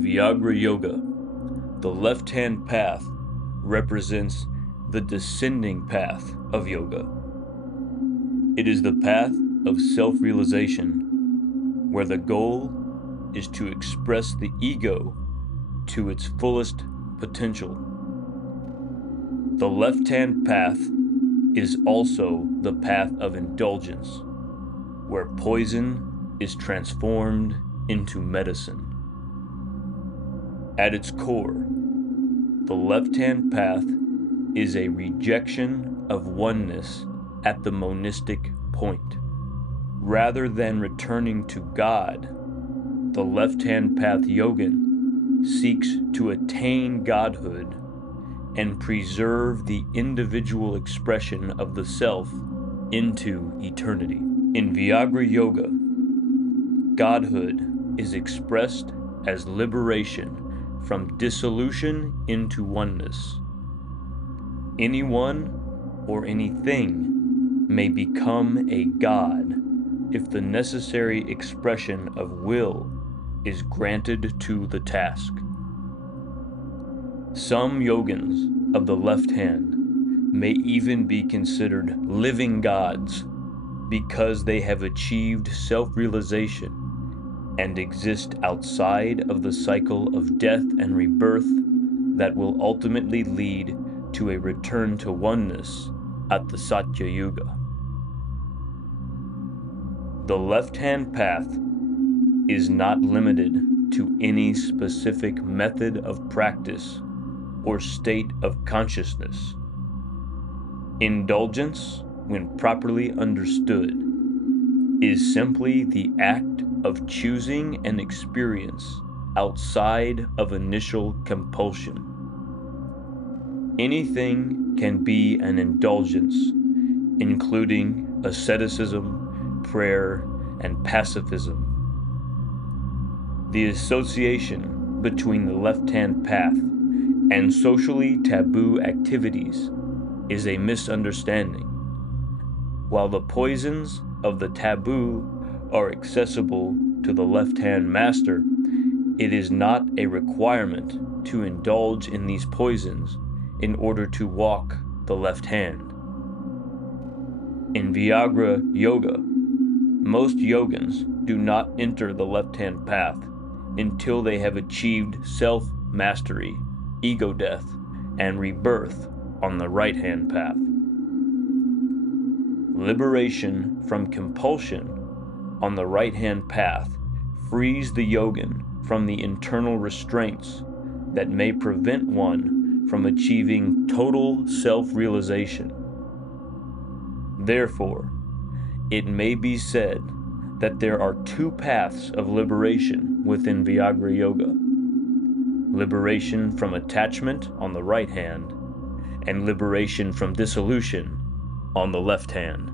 In Vyaghra Yoga, the left-hand path represents the descending path of yoga. It is the path of self-realization, where the goal is to express the ego to its fullest potential. The left-hand path is also the path of indulgence, where poison is transformed into medicine. At its core, the left-hand path is a rejection of oneness at the monistic point. Rather than returning to God, the left-hand path yogin seeks to attain godhood and preserve the individual expression of the self into eternity. In Vyaghra Yoga, godhood is expressed as liberation from dissolution into oneness. Anyone or anything may become a god if the necessary expression of will is granted to the task. Some yogins of the left hand may even be considered living gods because they have achieved self-realization and exist outside of the cycle of death and rebirth that will ultimately lead to a return to oneness at the Satya Yuga. The left-hand path is not limited to any specific method of practice or state of consciousness. Indulgence, when properly understood, is simply the act of choosing an experience outside of initial compulsion. Anything can be an indulgence, including asceticism, prayer, and pacifism. The association between the left-hand path and socially taboo activities is a misunderstanding. While the poisons of the taboo are accessible to the left-hand master, it is not a requirement to indulge in these poisons in order to walk the left hand. In Vyaghra Yoga, most yogins do not enter the left-hand path until they have achieved self-mastery, ego death, and rebirth on the right-hand path. Liberation from compulsion on the right-hand path frees the yogin from the internal restraints that may prevent one from achieving total self-realization. Therefore, it may be said that there are two paths of liberation within Vyaghra Yoga: liberation from attachment on the right hand, and liberation from dissolution on the left hand.